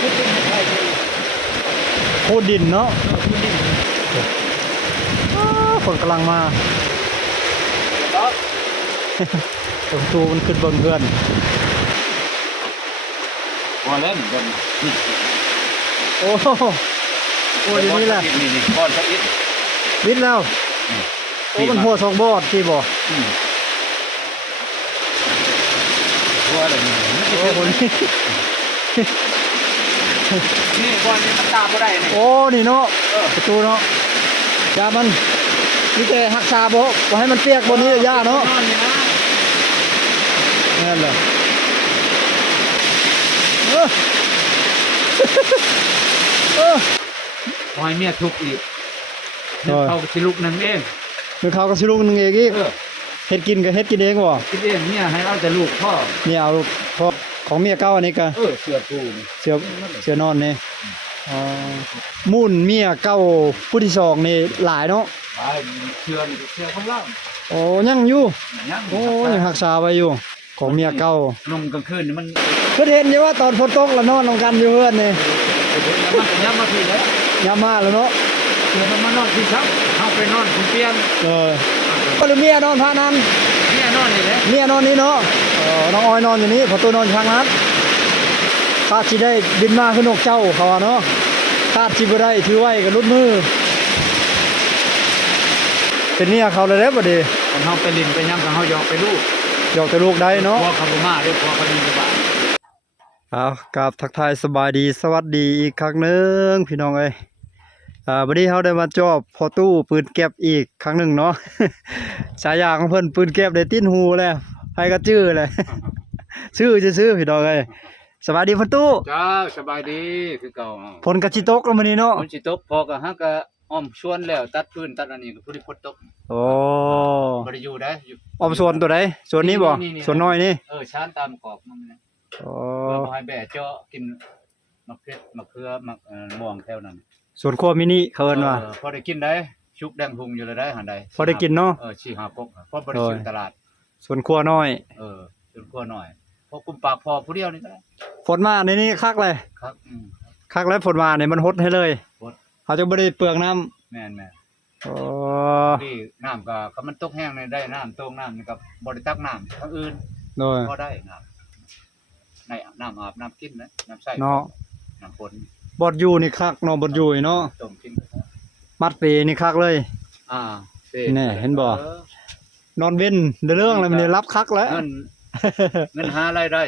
พูดดินใช่เลย โคดินเนาะ พูดดิน ฝนกำลังมา ก็ ประตูมันขึ้นเบิ่งเพื่อน พอแล้วกัน โอ้โอ้ยนี่แหละ นี่ก้อนสักนิด วิทย์แล้วโอ้มันหัวสองบอดที่บ่ หัวอะไรนี่ โอ้โหนี่ นี่ก้อนนี้มันตาบ่ได้นี่ โอ้นี่เนาะประตูเนาะยามันนี่แต่หักษาบ่ให้มันเปียกบนนี้ย่าเนาะ นอนนี่นะ นั่นแหละหอยเมียทุกอีกเขาสิลูกนึงเอง นึกเขาก็สิลูกนึงเองอีกเฮ็ดกินก็เฮ็ดกินเองบ่ คิดเองเนี่ยให้เอาแต่ลูกพ่อ นี่เอาพอของเมียเก่าอันนี้ก็ เสือปูนี่ เสือนอนนี่มุ่นเมียเก่าผู้ที่สองนี่หลายเนาะ ไปเสือนี่เสือข้างล่าง โอ้ยังอยู่ ยัง โอ้ยังรักษาไว้อยู่ของเมียเก่า ลงกลางคืนนี่มัน เพิ่นเห็นอยู่ว่าตอนฝนตกแล้วนอนลงกันอยู่เฮือนนี่ ย้ำมาทีแล้ว ยามมาแล้วเนาะ เสือมันมานอนที่ซับเอาไปนอนคุณเปลี่ยน ก็เลยเมียนอนพานั้น เนี่ยนอนนี่แหละ เมียนอนนี่เนาะน้องออยนอนอยู่นี่พอตัวนอนอยู่ทางนั้นคาดสิได้บินมาคือนกเจ้าเขาว่าเนาะคาดสิบ่ได้ถือไว้กับรุดมือเป็นเมียเขาเลยเด้อบัดนี้ คนเฮาไปลินไปย้ำกับเฮาหยอกไปลูก หยอกแต่ลูกได้เนาะ พอเขาบ่มาเด้อพอเขาดีสบาย เอากราบทักทายสบายดีสวัสดีอีกครั้งหนึงพี่น้องเอ้ยวันนี้เขาได้มาจอบพอตู้ปืนแก๊ปอีกครั้งหนึ่งเนาะ ฉายาของเพิ่นปืนแก๊ปได้ติ้นหูแล้วใครก็ชื่อเลย ชื่อพี่น้องเอ้ยสวัสดีพอตู้ จ้าสบายดีคือเก่า ฝนกระชิตกแล้วมื้อนี้เนาะ ฝนสิตกพอก็ฮักก็อ้อมชวนแล้วตัดพื้นตัดอันนี้ก็ผู้ที่ฝนตก โอ้ บ่ได้อยู่ได้อยู่ ออมสวนตัวใดสวนนี้บ่ นี่ สวนน้อยนี่ ชานตามกรอบมันนะ โอ้ เพื่อบ่ให้แบะเจาะกินมะเขือม่วงแถวนั้น สวนครัวมินิเขาเอิ้นว่า พอได้กินได้ชุบแดงพุงอยู่เลยได้หันใด พอได้กินเนาะ สี่ห้าปกพอบ่ได้ซื้อตลาด สวนครัวน้อย จนกลัวหน่อยพอกุมปากพอผู้เดียวนี่ก็ได้ ฝนมาในนี้คักเลย ครับ คักแล้วฝนมาเนี่ยมันหดให้เลย หด เขาจะบ่ได้เปลืองน้ำ แม่น โอ้ ที่น้ำก็คันมันตกแห้งได้น้ำตกน้ำนี่ก็บ่ได้ตักน้ำทางอื่น โดย พอได้น้ำในน้ำอาบน้ำกินนะน้ำใส่ เนาะ น้ำฝน บดอยู่นี่คักเนาะบดอยู่นี่เนาะ ต้มกิน มัดเปนี่คักเลย แน่เห็นบ่ นอนเว้นเรื่องอะไรมันนี่รับคักแล้ว เงินหารายได้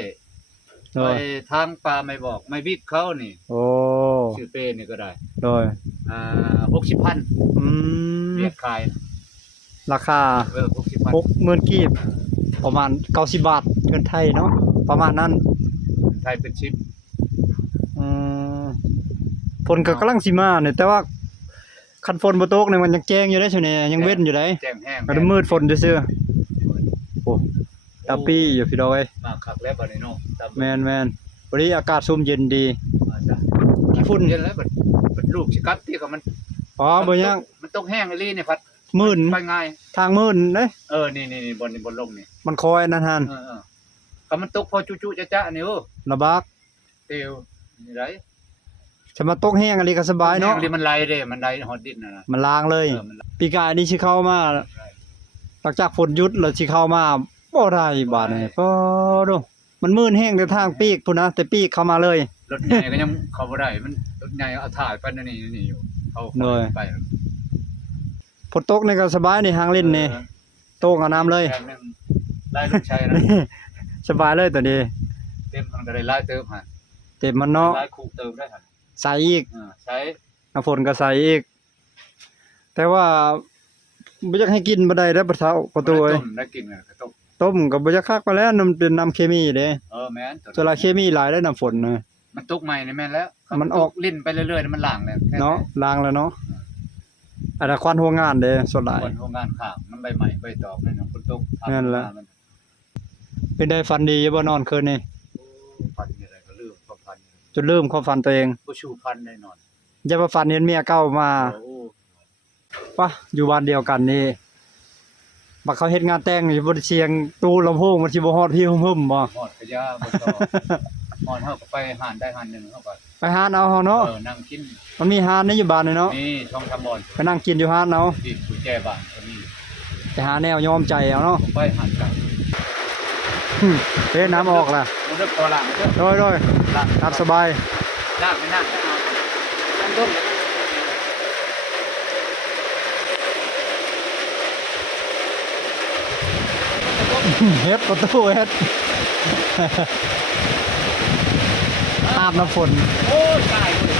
โด ไป ย ทางปลาไม่บอกไม่วิดเขานี่ โอ้ ชื่อเปนี่ก็ได้ โดย 60,000 อืม เรียกขาย ราคา 60,000 60,000กีบประมาณ90บาทเงินไทยเนาะประมาณนั้น ไทยเป็นชิป อืมฝนก็กำลังสิมาเนี่ยแต่ว่าคันฝนบ่ตกเนี่ยมันยังแจ้งอยู่ได้ใช่ไหมยังเว้นอยู่ได้ แจ้งแห้ง ก็มืดฝนซื่อๆโอ้ตาปี้อยู่พี่น้องเอ้ย มาคักแล้วบัดนี้เนาะตาม แม่นวันนี้อากาศซุ่มเย็นดี มาจ้ะ ขี้ฝุ่น เย็นแล้วบัดลูกสิกัดที่ก็มัน อ๋อบ่ยัง มันตกแห้งอีหลีนี่พัด มื่น ไปง่าย ทางมื่นเด้ นี่บนลงนี่ มันคอยนั่นหั่น ก็มันตกพอจุๆจ๊ะๆนี่โอ้ ระบาก เตียวนี่ไร จะมาตกแห้งอะไรก็สบายเนาะ แห้งมันไหลเด้มันไหลฮอดดินน่ะนะ มันล้างเลย มันไหล ปีกายนี่สิเข้ามาหลังจากฝนหยุดแล้วสิเข้ามาบ่ได้บาดนี่ก็ดูมันมื่นแห้งแต่ทางปีกพุ่นนะแต่ปีกเข้ามาเลย รถใหญ่ก็ยังเข้าบ่ได้มันรถใหญ่เอาถ่ายไปนี่อยู่เขาไป ฝนตกนี่ก็สบายนี่หางเล่นนี่โต้งเอาน้ำเลย แป๊บนึงไล่ลูกชายนะ สบายเลยตัวนี้ เต็มมันก็ได้ไล่เติมหั่น เต็มมันเนาะ ไล่คู่เติมได้หั่น ใส่อีก ใช้ น้ำฝนก็ใส่อีก แต่ว่าบ่อยากให้กินบ่ได้เด้อปะเฒ่าประตูเอ้ย ได้กินน่ะก็ต้ม ต้มก็บ่อยากคักไปแล้วมันเป็นน้ำเคมีเด้ แม่น ส่วนละเคมีหลายได้น้ำฝนน่ะ มันตกใหม่นี่แม่นแล้ว มันออก ลิ้นไปเรื่อยๆมันล้างแล้ว เนาะล้างแล้วเนาะอันนั้นควันหัวงานเด้ส่วนหลาย คนโรงงานข้างมันใบใหม่ใบตอกนั่นน่ะฝนตก นั่นแหละ เป็นได้ฝันดีอยู่บ่นอนคืนนี้ พันอะไรก็ลืมความพัน จนลืมความฝันตัวเอง บ่ชูพันแน่นอน อย่ามาฝันเห็นเมียเก่ามาปะอยู่บ้านเดียวกันนี่บักเขาเฮ็ดงานแต่งอยู่บ่ได้เสียงตู้ลำโพงมันสิบ่ฮอดพี่หึ่มๆบ่ หอดกระยาบ่ตอ หอนเฮาก็ไปหานได้หานหนึงเฮาก็ ไปหาเอาเฮาเนาะ นั่งกิน มันมีหาในอยู่บ้านนี่เนาะ นี่ช่องทำบอล ไปนั่งกินอยู่หาเอา ที่กุญแจบ้านก็มี ไปหาแนวยอมใจเอาเนาะ ผมไปหานกัน เฮ้น้ำออกล่ะ มันจะพอละมันจะ โดย ละ ตามสบาย ลากไม่น่าจะเอาตั้งต้น เฮ็ดประตูเฮ็ด อาบน้ำฝน โอ้ยใกล้เลย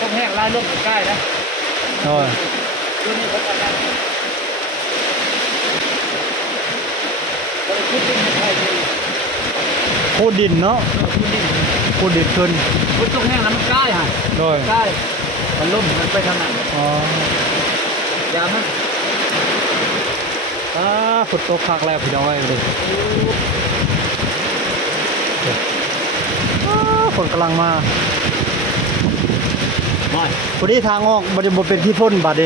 ต้องแห้งลายลมใกล้นะ โดย ดูนี่เขาจะได้ก็เลยคิดเป็นไทยดี คูดดินเนาะ คุณดิ คูดดินขึ้น คุณต้องแห้งแล้วมันใกล้ฮะ โดย ใกล้มันล่มมันไปทางไหน อ๋อ อย่ามัน ฝนตกคักแล้วพี่น้องเอ้ยดูฝนกำลังมา ไม่ พอดีทางออกมันจะบ่เป็นที่พ่นบาดเด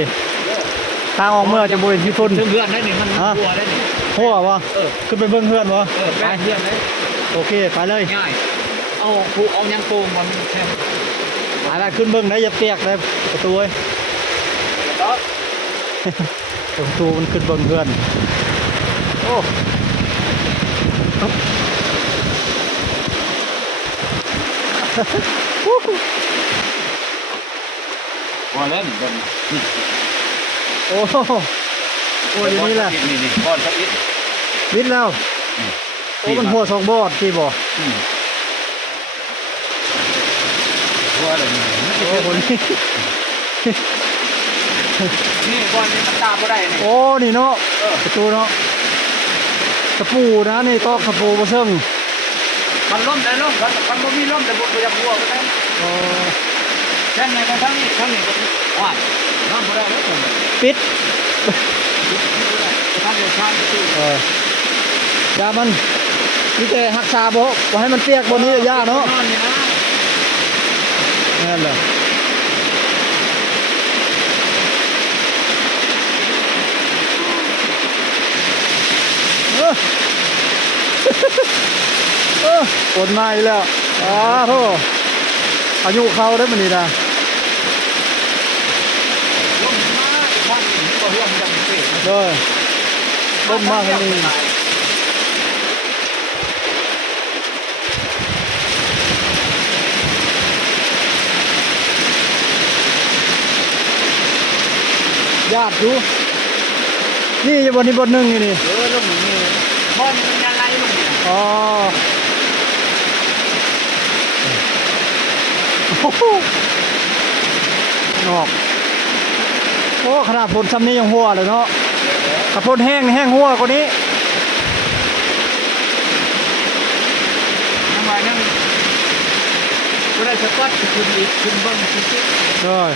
ทางออกเมื่อจะบ่เป็นที่พ่น เพื่อนได้หนึ่งมันกลัวได้หนึ่ง หัววะขึ้นไปเบิ่งเฮือนวะ แป้งเพื่อนได้ โอเคไปเลย ง่ายเอาผูเอายังโป่งมันแค่ ไปไปขึ้นเบิ่งได้อย่าเปียกเลยประตูเอ้ย ต่อ ประตูมันขึ้นเบิ่งเฮือนโอ้ พอแล้วนี่กัน โอ้โอ้ยนี่แหละ นี่ก้อนสักนิด วิทย์แล้วโอ้มันหัวสองบอดที่บ่ หัวอะไรนี่ โอ้คนนี้ นี่ก้อนนี้มันตาบ่ได้นี่ โอ้นี่เนาะประตูเนาะตะปูนะนี่ก็ตะปูบ่เซิง มันล้มได้ล้มมันบ่มีล้มแต่บ่อยากหัวก็ได้ โอ้ แค่ไหนก็ทั้งนี้ก็ว้ายล้มบ่ได้แล้วคน ปิด ทำเดือดร้อนก็คือ ยามันมีแต่หักษาบ่ให้มันเปียกบนนี้ย่าเนาะ นอนนี่นะ นั่นแหละฝนมาอีกแล้วโธ่อายุเขาได้มันนี่นะ ล้มมาวันนี้ก็ร่วมกันสิ โดยต้มมากเลยนี่ญาติดูนี่อยู่บนนี้บนหนึ่งนี่ ล้มนี่บอลมันอะไรมันเนี่ย อ๋อโอ้โหนอกโอ้ขนาดฝนซ้ำนี้ยังหัวเลยเนาะถ้าฝนแห้งนี่แห้งหัวกว่านี้ ทำไมนั่งก็ได้สกัดคุณอีกคุณบ้างคุณจิ๊ก โดย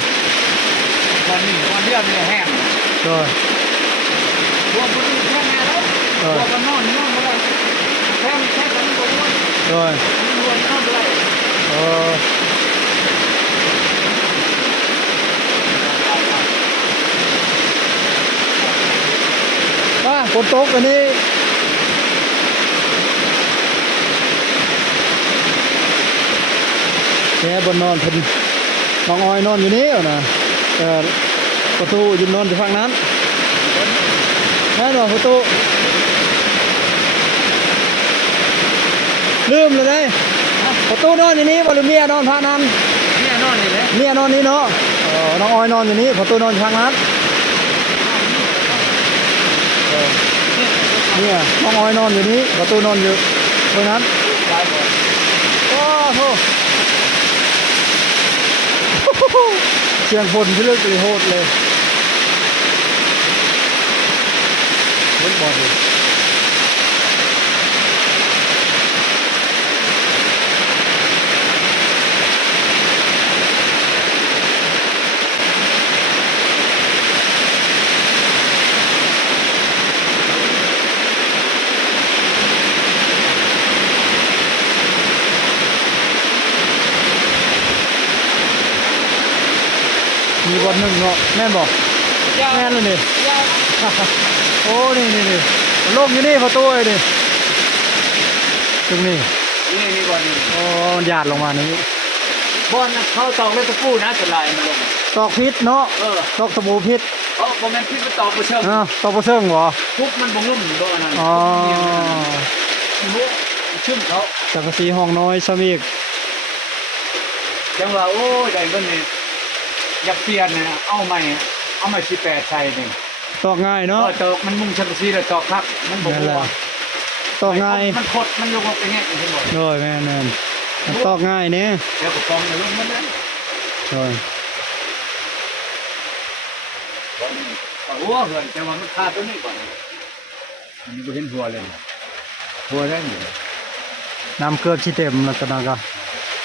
วันนี้วันเดียวเนี่ยแห้ง โดย รวมคนอื่นแห้งแล้วรวมกันนอนมาได้แห้งแค่กันตัวมัน โดย รวมนอนได้ เออฝนตกอันนี้แกบนนอนเพิ่นน้องออยนอนอยู่นี่เอานะประตูยืนนอนอยู่ฝั่งนั้นแม่นบ่ประตูลืมเลยเด้ประตูนอนอยู่นี่บ่หรือเมียนอนฝั่งนั้น เนี่ยนอนอยู่เลย เมียนอนนี่เนาะน้องออยนอนอยู่นี่ประตูนอนอยู่ฝั่งนั้นเนี่ยน้องออยนอนอยู่นี่ประตูนอนอยู่ตรงนั้น ตายหมด โอ้โหเสียงฝนที่เลือกเลยโหดเลยเล่นบอลเลยมีบอลหนึ่งเนาะแม่นบอกแม่นเลยนี่ โอ้นี่โล่งอยู่นี่ประตูเลยนี่ ตรงนี้ นี่บ่อนนี่ โอ้มันหยาดลงมานี่ บ่อนเขาตอกเลยตะปูนะจะลายมันลง ตอกพิษเนาะตอกสบู่พิษ เขาบ่แม่นพิษมันตอกบ่เชิง ตอกบ่เชิงบ่ ทุกมันบ่งุ่มบ่อันนั้น อ๋อ มุชุ่มเขา สังกะสีห้องน้อยซะอีก จังว่าโอ้ยได้เงินนี่อยากเปลี่ยนนะเอาใหม่18ใส่นี่ ตอกง่ายเนาะ ตอกมันมุ่งชันสีแล้วตอกครับมันบ่ นั่นแห หัว ละตอกง่าย มันคดมันยกไปแง่เห็นบ่ โดยแม่นๆมันตอกง่ายเนี่ย แล้วก็กองลงมันนะ โดย หัวเหินแต่ว่ามันขาดตัวนี้ก่อนอันนี้ก็เห็นหัวเลยหัวได้อยู่ น้ำเกลือสิเต็มแล้วตอนนั้นก็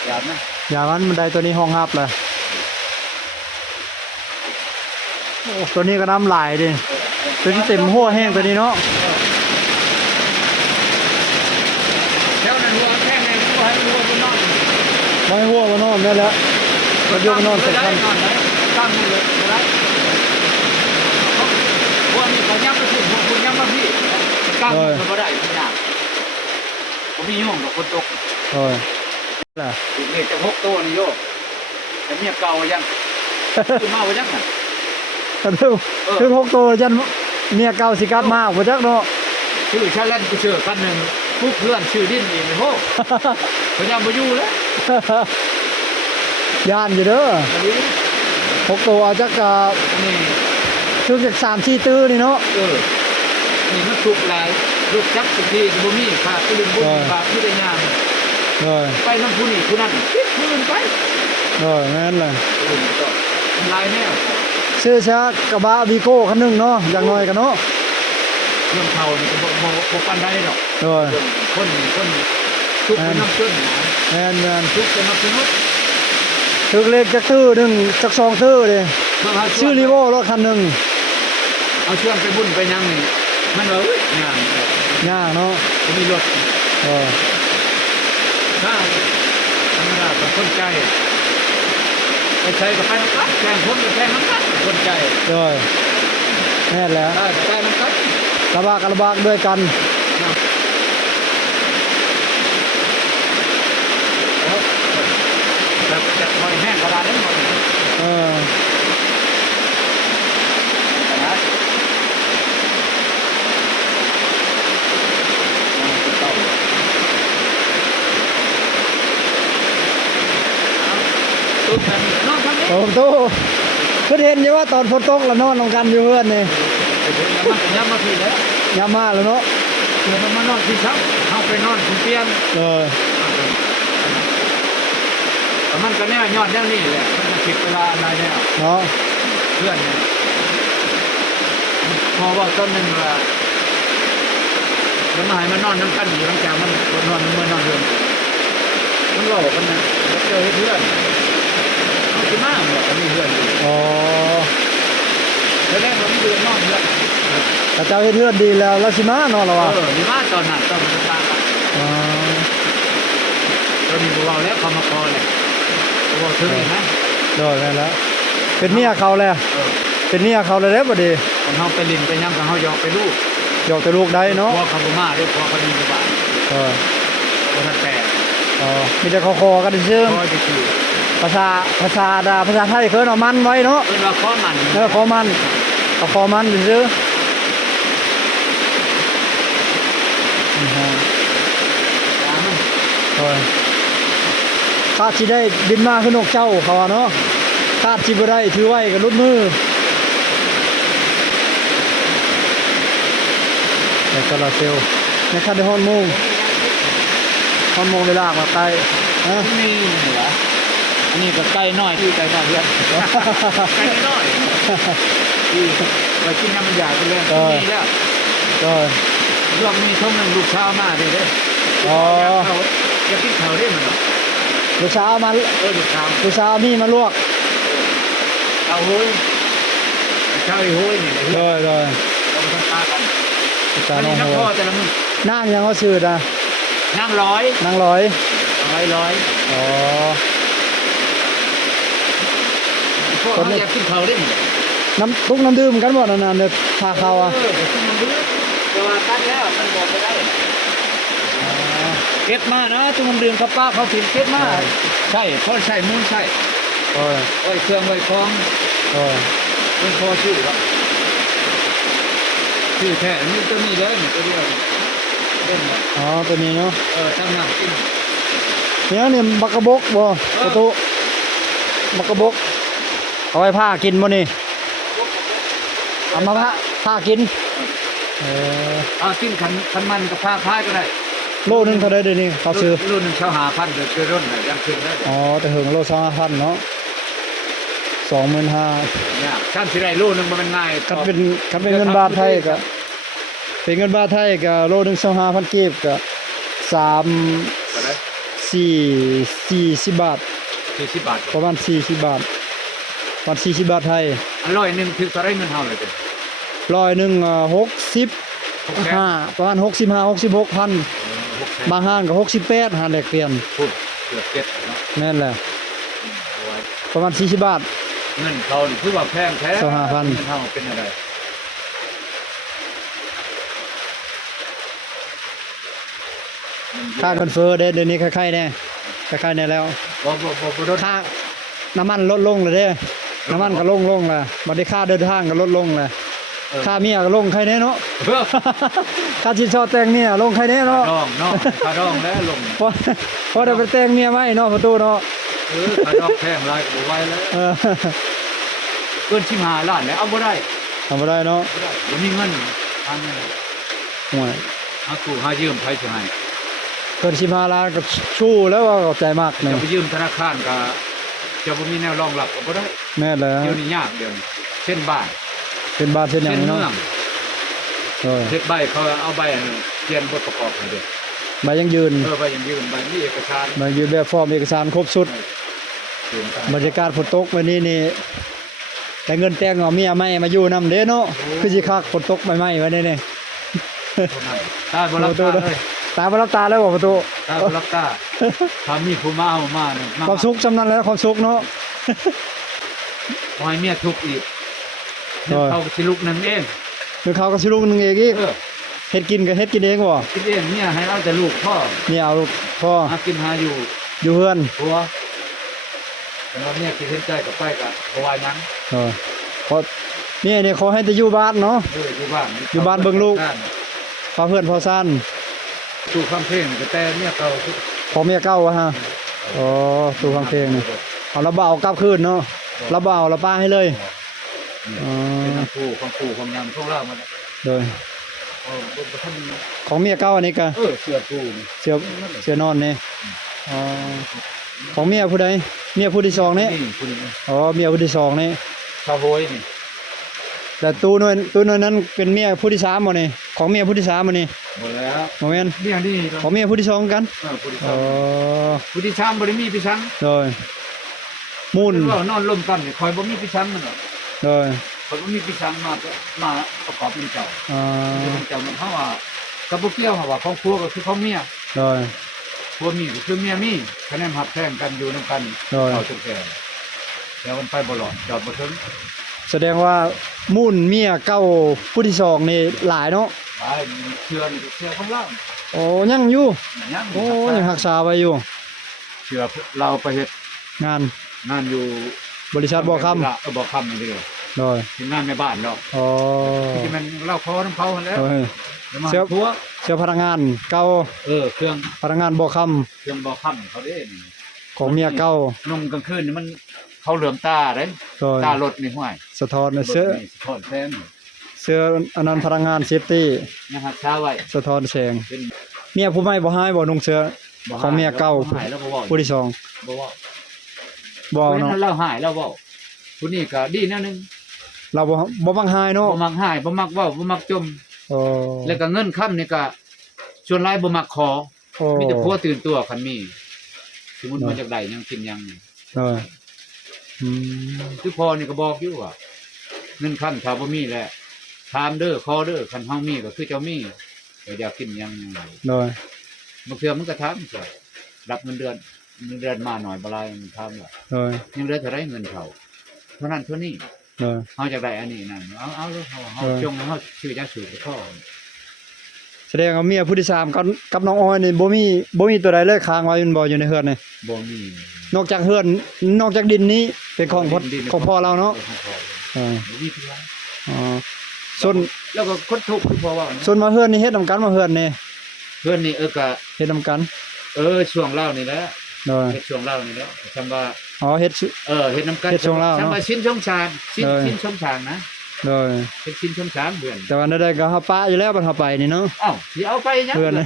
อยากนะ อย่างนั้นมันได้ตัวนี้ห้องฮับเลยโอ้ตัวนี้ก็น้ำลายดิตัวนี้เต็มหัวแห้งตัวนี้เนาะ แถวนั้นหัวแค่ไหนหัวให้หัวบนนอน ไม่หัวมานอนได้แล้วมันโยกมานอนสองคัน นอนไหนตั้งนี่เลยได้หัวนี่เขาย้ำมาที่หัวคุณย้ำมาพี่ตั้งมันก็ได้ทุกอย่างผมมีห่วงกับคนตก โอ้ยล่ะ นี่จะ6ตัวนี่โยแต่เมียเก่ายังคือมาว่ายังน่ะ ถึง6ตัวจันเมียเก่าสิกลับมาบ่จักเนาะ ชื่อชาเลนกูเชื่อคันหนึ่งผู้เพื่อนชื่อดิ้นนี่โหพยายามมาอยู่แล้ว ย่านอยู่เด้อ อันนี้ 6ตัวเอาจักก็ นี่ ถึงจัก3-4ตื้อนี่เนาะ นี่มันสุกหลายลูกจักสักทีบ่มีขาดตะลึงบ่มีขาดที่ได้ยาม โดย ไปน้ำผู้นี่ผู้นั้นคิดพื้นไป โดยแม่นเลย ลายแนว ซื้อชากระบะวีโก้คันหนึงเนาะอย่างน้อยก็เนาะ เรื่องเขานี่ก็บ่ปานใดดอก โดย คนทุกน้ำจนนะ แม่น ทุกเป็นน้ำสนุก ถึกเล็กจักตื้อหนึงจัก2ตื้อเด้ เพื่อหา ชื่อรีโวรถคันหนึง เอาชวนไปบุญไปยังนี่มันว่าอุ้ยงาน ย่างเนาะ มีรถ เออ ถ้าธรรมดาเป็นคนใจไปใช้กับไปน้ำกัดแข่งคนกับแข่งน้ำกัดคนใจ โดยแม่นแล้ว ได้ใจน้ำกัด กระบะกระบะด้วยกัน แบบจะคอยแห้งกระดาษได้หมด เออ นะตุ๊กนั่นนอนทำนี้ โอ้โตคือเห็นอยู่ว่าตอนฝนตกแล้วนอนลงกันอยู่เพื่อนนี่ มันจะย้ำมาทีแล้ว ยามมาแล้วเนาะ เดี๋ยวมันมานอนที่เช้าเข้าไปนอนที่เตียง เออ แต่มันก็แน่ยอดอย่างนี้แหละมันจะผิดเวลาอะไรเนี่ย เนาะ เพื่อนเนี่ยพอว่าต้นหนึ่งว่าแล้วมาให้มันนอนน้ำกันอยู่หลังจากมันนอนเมื่อนอนเดือนมันหลอกกันนะแล้วเจอเพื่อนเอาที่มากเนี่ยมันมีเพื่อนอยู่ อ๋อ แล้วแรกมันเดือนนอนเพื่อน พระเจ้าเฮ็ดเฮือนดีแล้วแล้วสิมาเนาะล่ะว่า มีมาตอนนั้นตอนมันตากัน อ๋อ ตอนนี้พวกเราแล้วเขามาคอเลยเขาบอกถึงนะ โดยแม่นแล้วเป็นเมียเขาแล้วเป็นเมียเขาแล้วเด้บัดนี้ คนเขาไปลินไปย้ำกับเขาหยอกไปลูก หยอกแต่ลูกได้เนาะ พอเขาบ่มาด้วยพอเขาดีกว่า เออ คนนั้นแปลก อ๋อมีแต่คอๆกันซื่อ พอจะคือ ภาษาภาษาไทยเคินเอามันไว้เนาะ เป็นว่าข้อมัน ขอมันเอาขอมันซื่ออือฮะ มัน โอ้ยคาดสิได้บินมาคือนกเจ้าเขาว่าเนาะคาดสิบ่ได้ถือไว้ก็ลุดมือแต่ก็ละเซลในคันได้ฮอนโมงเวลามาไกลฮะ นี่เหรออันนี้ก็ไก่น้อยที่ไก่น้อยเพื่อนไก่น้อยที่ไปกินน้ำมันใหญ่ไปเลยนี่แล้ว ก็ เรื่องนี้ช่วงนึงลูกเช้ามาเด้เด้จะกินข้าวได้มันหรอ ลูกสาวมา ลูกเช้า ลูกสาวมีมาลวก เอาโห้ยเช้าไอ้โห้ยนี่เลย เลย เราไปทำตากัน ลูกสา อั วนน้อง นี้นัก โห พ่อแต่ละมึง นั่งยังว่าชื่อนะ นั่งร้อย นั่งร้อย ร้อย อ๋อ พ่อเขาอยากกินข้าวได้มั้ย น้ำทุกน้ำดื่มกันหมดนั่นเด้อพาเขาอ่ะ กินมันดื้อแต่ว่าตัดแล้วมันบอกไปได้ อ๋อ เก็บมานะจุมันดื่มกับป้าเขาถิ่นเก็บมาใช่เขาใช่มูลใช่ โอ้ย ไว้เครื่องไว้คล้อง โอ้ย มันพอชื่อครับชื่อแท้นี่ตัวนี้เลยนี่ตัวเดียวเล่นเนี่ย อ๋อตัวนี้เนาะ ทำงานกิน เนี่ยนี่บักกะบกบ่ประตูบักกะบกเอาไว้ผ้ากินบ่นี่เอามาผ้ากินเออ กินขันมันกับผ้าพายก็ได้ โลนึงเท่าใดเดี๋ยวนี้เขาซื้อ รุ่นหนึ่งเช้าหาพันเดือดร่นน่ะยังขึ้นได้ อ๋อแต่ถึงโล25,000เนาะ25,000 เนี่ยชั้นที่ได้รุ่นหนึ่งมันง่าย คันเป็นเงินบาทไทยก็เป็นเงินบาทไทยก็โลนึง25,000กีบก็3 ก็ได้ 40บาท 40 บาท ประมาณ40บาทประมาณ40บาทไทย อันร้อยหนึ่งถึงเท่าไรเงินเท่าเลยเด้อ ร้อยหนึ่ง65ประมาณ65-66,000บางห้างก็68หาแลกเปลี่ยน พูดเกือบเก็บเนาะ นั่นแหละ เอาไว้ ประมาณ40บาท เงินเขานี่คือว่าแพงแท้ 25,000 เงินเท่าเป็นอะไร ค่าเงินเฟ้อเดี๋ยวนี้คล้ายๆแน่คล้ายๆแน่แล้ว บ่ลด ค่าน้ำมันลดลงเลยเด้น้ำมันก็ลงแล้วบัดนี้ค่าเดินทางก็ลดลงแล้วค่าเมียก็ลงใครแน่เนาะ ค่าชิดชอบแต่งเมียลงใครแน่เนาะ ดองเนาะค่าดองแล้วลง พอได้ไปแต่งเมียไหมเนาะประตูเนาะ ค่าดองแพงหลายก็บ่ไหวแล้ว เออ เกิน15 ล้านแล้วเอาบ่ได้ ทำบ่ได้เนาะ บ่ได้บ่มีเงินทางนี้ ห่วย หากู้หายืมไผสิให้ เกิน15ล้านก็ชู้แล้วว่าเข้าใจมาก จะ เนี่ย ไปยืมธนาคารก็จะบ่มีแนวรองรับก็บ่ได้ แม่นแล้ว เดี๋ยวนี้ยากเดี๋ยวนี้เช่นบ้าน เป็นบ้านเช่นหยั เช่ ง น เนาะ เมือง เออ เฮ็ดใบเขาเอาใบอันนี้เขียนบทประกอบให้เด้อ ใบยังยืน ใบยังยืนใบมีเอกสาร ใบยืนแบบฟอร์มเอกสารครบสุด เขียนไป บรรยากาศฝนตกวันนี้นี่แต่เงินแต่งเอาเมียไม่มาอยู่นำเด้เนาะคือสิคักฝนตกใหม่ๆวันนี้นี่ ตาบ่รับตาเลย ตาบ่รับตาแล้วบ่ประตู ตาบ่รับตาถ้ามีผู้มาเอามาเนี่ย ความสุขจำนั้นแล้วความสุขเนาะ ขอให้เมียทุกข์อีก โอ้ย เขาสิลุกนั่นเอง คือเขาก็สิลูกหนึงเองอีก เออ เฮ็ดกินก็เฮ็ดกินเองบ่ คิดเองเมียให้เอาแต่ลูกพ่อ นี่เอาพ่อ หากินหาอยู่ อยู่เฮือน ผัวแต่ว่าเมียสิเห็นใจกับไปก็บ่ว่าหยัง เออพอเนี่ยนี่ขอให้แต่อยู่บ้านเนาะ อยู่บ้าน อยู่บ้านเบิ่งลูก พาเพื่อนพอซ่าน สู่ความเพลงแต่เมียเก่าทุก พอเมียเก่าอะฮะอ๋อสู่ฟังเพลงนี่เอาเราบ่เอากลับคืนเนาะเราบ่เอาเราป้าให้เลยอ๋อ เป็นทั้งคู่ความยำพวกเรามัน โดย บ่ทัน ของเมียเก่าอันนี้ก็ เสื้อคู่นี่ เสือนอนนี่อ๋อของเมียผู้ใดเมียผู้ที่สองนี่ คุณ อ๋อเมียผู้ที่สองนี่ ชาวโฮยนี่ แต่ตู้น้อยนั้นเป็นเมียผู้ที่สามบ่นี่ของเมียผู้ที่สามบ่นี่ หมดแล้ว บ่แม่น เรื่องนี้ ของเมียผู้ที่สองกัน ผู้ที่ อ๋อ ผู้ที่ช้ำบ่ได้มีพี่ช้ำ โดยมูล เรานอนร่วมกันนี่คอยบ่มีพี่ช้ำมันหรอก โดย คอยบ่มีพี่ช้ำมาประกอบเป็นเจ้า อ่า เป็นเจ้ามันเฮาว่ากับบ่เกี่ยวเฮาว่าของครัวก็คือของเมีย โดย ครัวมีก็คือเมียมีคะแนนหักแท่งกันอยู่นํกัน โดย เอาทุกแก่แล้วมันไปบ่หลอดจอดบ่ถึง แสดงว่ามูลเมียเก่าผู้ที่สองนี่หลายเนาะ ไปเชื่อนี่เชื่อของเรา โอ้ยังอยู่ ยัง โอ้ยังรักษาไว้อยู่ เชื่อเราไปเฮ็ด งาน งานอยู่ บริษัทบ่อค บ่คำนี่เดียว ำโดย ทีมงานแม่บ้านเนาะ อ๋อ ที่มันเล่าคอน้ำเขาหั่นแหล้ว โอ้ย เชื่อทัว เชื่อพนักงานเก่า เครื่อง พนักงานบ่อค เครื่องบ่คำเขาเด้นี่ ำของเมียเก่า นุ่งกลางคืนนี่มันเขาเหลือมตาเด้ โดย ตารถนี่ห้วย สะท้อนเสื้อ นี่ถอดแสง เสื้ออันนั้นพนักงานเซฟตี้ ยังหักช้าไว้ สะท้อนแสง เป็น เมียผู้ใหม่บ่ให้บ่นุ่งเสื้อ ของเมียเก่า บ่หายแล้วบ่เว้า ผู้ที่สอง บ่เว้า บ่ เพราะ เนาะ นั้นเราหายแล้วเว้าผู้นี้ก็ดีแนวนึง เราบ่มักหายเนาะ บ่มักหายบ่มักเว้าบ่มักจม โอ้ แล้วก็เงินค้ำนี่ก็ส่วนหลายบ่มักขอ โอ้ มีแต่ผัวตื่นตัวคันมีสมมุติมาจากใดยังกินยังนี่ โดยอืม คือพ่อนี่ก็บอกอยู่ว่าเงินค้ำถ้าบ่มีแหละถามเด้อขอเด้อคันเฮามีก็คือเจ้ามีก็อยากกินหยัง โดย บางเทื่อมันก็ถามก็รับเงินเดือนมาหน่อยบ่หลายมันถามว่า โดย ยังเหลือเท่าไรเงินเขาเท่านั้นเท่านี้ โดย เฮาจากได้อันนี้นั่นเอาเด้อเฮาจงเฮาชื่อจักสื่อก็พอ แส ดงว่าเมียผู้ที่สามกับน้องอ้อยนี่บ่มีตัวใดเลยค้างไว้มันบ่อยู่ในเฮือนนี่ บ่มี นอกจากเฮือนนอกจากดินนี้เป็นของพ่อ ดิน ของพ่อเราเนาะ ของพ่อ เออ บ่มีที่ว่า อ๋อส่วน แล้วก็คนทุกข์คือพ่อว่า ส่วนมาเฮือนนี่เฮ็ดนำกันมาเฮือนนี่ เพื่อนนี่ก็ เฮ็ดนำกัน ช่วงเล่านี่แหละ โดย เฮ็ดช่วงเล่านี่แหละจำว่า อ๋อเฮ็ดสุ เฮ็ดน้ำกัน เฮ็ดช่วงเล่าเนาะ จำว่าชิ้นช่องชางชิ้น เออ ชิ้นช่องชางนะ โดย เป็นชิ้นช่องชางเพื่อน แต่ว่าได้ก็เฮาปะอยู่แล้วบัดเฮาไปนี่เนาะ อ้าวสิเอาไปยัง เพื่อนนะ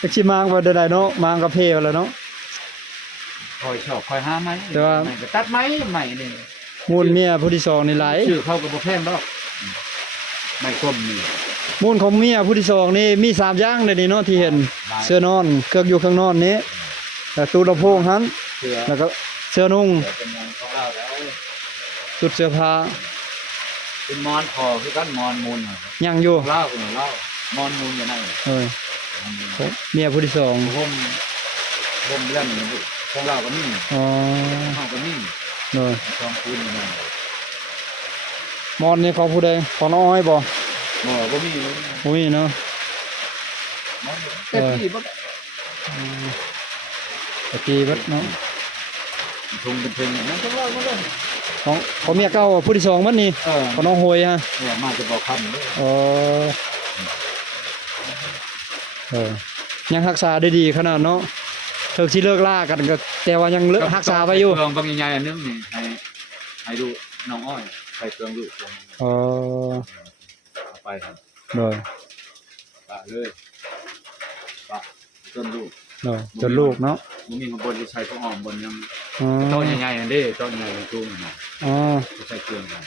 จักสิมางบ่ได้เนาะมางก็เพแล้วเนาะ คอยชอบคอยหาไหม แต่ว่า ไม่ก็ตัดไหมใหม่นี่ มูลเมียผู้ที่สองนี่หลาย ชื่อเขาก็บ่แพงดอกไม่กลมนี่ มูลของเมียผู้ที่สองนี่มี3อย่างเด้นี่เนาะที่เห็นเสื้อนอนเครื่องอยู่ข้างนอนนี้แล้วตู้ลำโพงหัน เสือ แล้วก็เสื้อนุ่ง เป็นมอนของเราแล้ว ชุดเสื้อผ้า เป็นมอนคอคือกันมอนมูลของ ยังอยู่ เราของเรามอนมูลอยู่นั่น เออเมียผู้ที่สอง ห่มเรื่องของเราก็มี อ๋อ ของเราก็มี เนอะ สองคืนอยู่นั่น มอนนี่ของผู้ใดของน้องอ้อยบ่ บ่มี อุ้ยเนาะ มอนแต่ที่บ่ ตะกี้เบิดเนาะ ทงเป็นเพลงนั้นของเราก็ได้ ของเมียเก่าผู้ที่สองมันนี่ของน้องโหยฮะ มาจะบอกคำเลย อ๋อยังรักษาได้ดีขนาดเนาะเถิกสิเลิกล่ากันก็แต่ว่ายังรักษาไว้อยู่ เครื่องบางใหญ่ๆอันนึงนี่ให้ดูน้องอ้อยใส่เครื่องลูก อ๋อ เอาไปครับ โดย ปะเลยปะต้นลูก โดยจนลูกเนาะ มันมีข้างบนจะใช้ข้าวหอมบนยัง อ๋อ ต้นใหญ่ๆอันนี้ต้นใหญ่ๆตู้นี่ อ๋อ จะใช้เครื่องกัน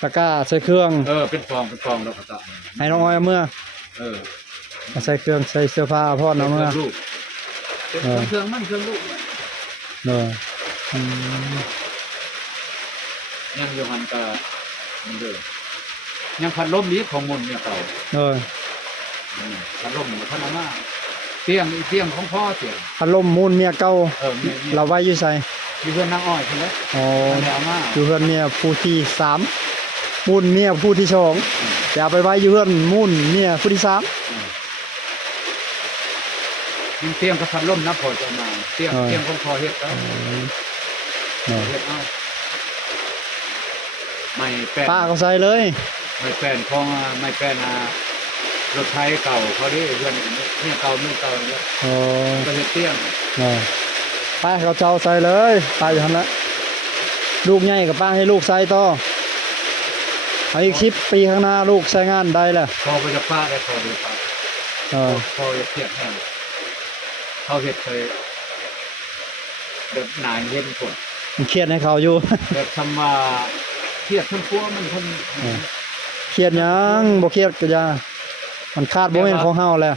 ตะกร้าใส่เครื่อง เป็นฟองแล้วก็ตะ ให้น้องอ้อยเอามื่อ เออ มาใส่เครื่องใส่เสื้อผ้าพอดเอามื่อ ลูกเครื่องมันเครื่องลูก โดยอืม ยังอยู่หันกะมันเด้อยังพัดลมนี้ของมนเนี่ยเก่า โดย พัดลมพัดมาม่าเตียงของพ่อเตียง พัดลมมูลเมียเก่า มี เราไว้อยู่ใส่ มีเพื่อนนางอ้อยใช่ไหม อ๋อ แล้วมา อยู่เฮือนเมียผู้ที่สามมูลเมียผู้ที่สองจะเอาไปไว้อยู่เฮือนมูลเมียผู้ที่สาม เตียงกับพัดลมนะพอจะมาเตียงของพ่อเฮ็ดแล้วเฮ็ดเอาไม่แป้น ป้าเขาใส่เลย ไม่แป้นของไม่แป้นรถไถเก่าเขาดิเพื่อนเนี่ยเก่าเนี่ย อ๋อ ก็เฮ็ดเตียง ป้าเขาเจ้าใส่เลยป้าอยู่ทันละลูกใหญ่กับป้าให้ลูกใส่ต่อเอาอีก10 ปีข้างหน้าลูกใช้งานได้แหละ พอไปจะป้าได้พอไปป้า เออ พอจะเทียบแห้งเขาเฮ็ดเคยแบบหนาเย็นคน มันเครียดให้เขาอยู่ แบบทำมาเทียบทั้งพวกมันคน เครียดหยังบ่เครียดก็อย่ามันคาดบ่แม่นของเฮาแหละ